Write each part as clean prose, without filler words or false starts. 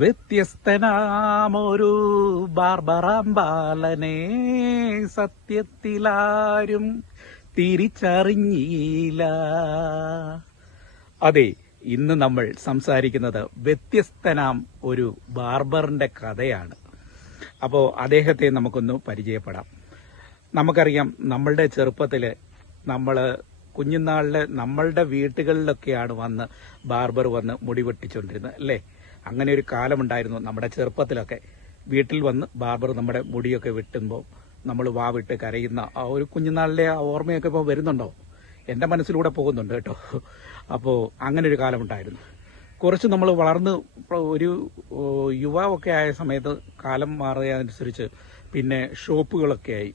വ്യത്യസ്തനാമൊരു ബാർബറാമ്പാലനെ സത്യത്തിലാരും തിരിച്ചറിഞ്ഞില്ല. അതെ, ഇന്ന് നമ്മൾ സംസാരിക്കുന്നത് വ്യത്യസ്തനാം ഒരു ബാർബറിന്റെ കഥയാണ്. അപ്പോൾ അദ്ദേഹത്തെ നമുക്കൊന്ന് പരിചയപ്പെടാം. നമുക്കറിയാം, നമ്മളുടെ ചെറുപ്പത്തിൽ നമ്മൾ കുഞ്ഞുനാളിൽ നമ്മളുടെ വീട്ടുകളിലൊക്കെയാണ് വന്ന് ബാർബർ വന്ന് മുടി വെട്ടിച്ചുകൊണ്ടിരുന്നത്, അല്ലേ? അങ്ങനെ ഒരു കാലമുണ്ടായിരുന്നു നമ്മുടെ ചെറുപ്പത്തിലൊക്കെ. വീട്ടിൽ വന്ന് ബാർബർ നമ്മുടെ മുടിയൊക്കെ വെട്ടുമ്പോൾ നമ്മൾ വാവിട്ട് കരയുന്ന ആ ഒരു കുഞ്ഞുനാളിലെ ആ ഓർമ്മയൊക്കെ ഇപ്പോൾ വരുന്നുണ്ടോ? എൻ്റെ മനസ്സിലൂടെ പോകുന്നുണ്ട് കേട്ടോ. അപ്പോൾ അങ്ങനെ ഒരു കാലമുണ്ടായിരുന്നു. കുറച്ച് നമ്മൾ വളർന്ന് ഒരു യുവാവൊക്കെ ആയ സമയത്ത് കാലം മാറിയതനുസരിച്ച് പിന്നെ ഷോപ്പുകളൊക്കെ ആയി.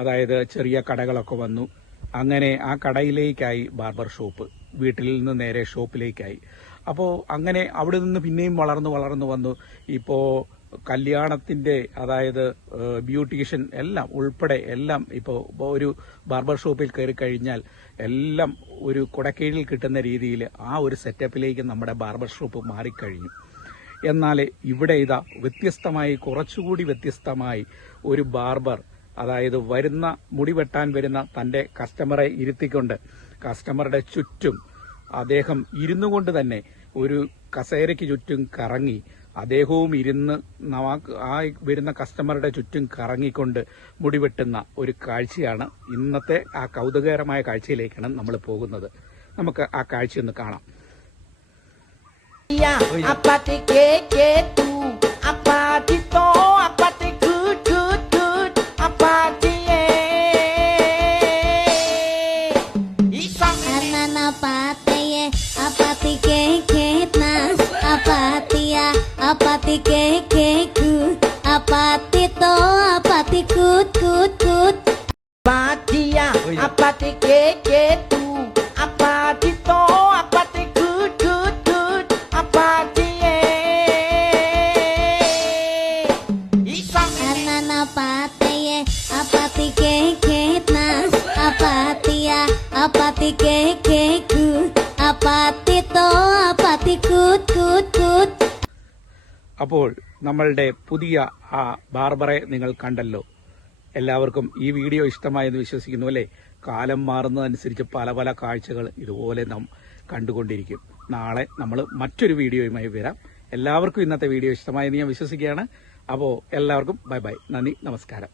അതായത് ചെറിയ കടകളൊക്കെ വന്നു. അങ്ങനെ ആ കടയിലേക്കായി ബാർബർ ഷോപ്പ്, വീട്ടിൽ നിന്ന് നേരെ ഷോപ്പിലേക്കായി. അപ്പോൾ അങ്ങനെ അവിടെ നിന്ന് പിന്നെയും വളർന്നു വന്നു. ഇപ്പോൾ കല്യാണത്തിൻ്റെ, അതായത് ബ്യൂട്ടീഷ്യൻ എല്ലാം ഉൾപ്പെടെ എല്ലാം ഇപ്പോൾ ഒരു ബാർബർ ഷോപ്പിൽ കയറി കഴിഞ്ഞാൽ എല്ലാം ഒരു കുടക്കീഴിൽ കിട്ടുന്ന രീതിയിൽ ആ ഒരു സെറ്റപ്പിലേക്ക് നമ്മുടെ ബാർബർ ഷോപ്പ് മാറിക്കഴിഞ്ഞു. എന്നാൽ ഇവിടെ ഇതാ വ്യത്യസ്തമായി, കുറച്ചുകൂടി വ്യത്യസ്തമായി ഒരു ബാർബർ, അതായത് മുടി വെട്ടാൻ വരുന്ന തൻ്റെ കസ്റ്റമറെ ഇരുത്തിക്കൊണ്ട് കസ്റ്റമറുടെ ചുറ്റും അദ്ദേഹം ഇരുന്നു കൊണ്ട് തന്നെ ഒരു കസേരയ്ക്ക് ചുറ്റും കറങ്ങി അദ്ദേഹവും ഇരുന്ന് ആ വരുന്ന കസ്റ്റമറുടെ ചുറ്റും കറങ്ങിക്കൊണ്ട് മുടി വെട്ടുന്ന ഒരു കാഴ്ചയാണ് ഇന്നത്തെ. ആ കൗതുകകരമായ കാഴ്ചയിലേക്കാണ് നമ്മൾ പോകുന്നത്. നമുക്ക് ആ കാഴ്ചയൊന്ന് കാണാം. Apati keku, apati to, apati kut. Patia, apati keku, apati to, apati kut. Apati Anana pataye, apati keketna, apatia, apati keku, apati to, apati kut. അപ്പോൾ നമ്മളുടെ പുതിയ ആ ബാർബറെ നിങ്ങൾ കണ്ടല്ലോ. എല്ലാവർക്കും ഈ വീഡിയോ ഇഷ്ടമായെന്ന് വിശ്വസിക്കുന്നു, അല്ലേ? കാലം മാറുന്നതനുസരിച്ച് പല പല കാഴ്ചകൾ ഇതുപോലെ നാം കണ്ടുകൊണ്ടിരിക്കും. നാളെ നമ്മൾ മറ്റൊരു വീഡിയോയുമായി വരാം. എല്ലാവർക്കും ഇന്നത്തെ വീഡിയോ ഇഷ്ടമായെന്ന് ഞാൻ വിശ്വസിക്കുകയാണ്. അപ്പോൾ എല്ലാവർക്കും ബൈ ബൈ, നന്ദി, നമസ്കാരം.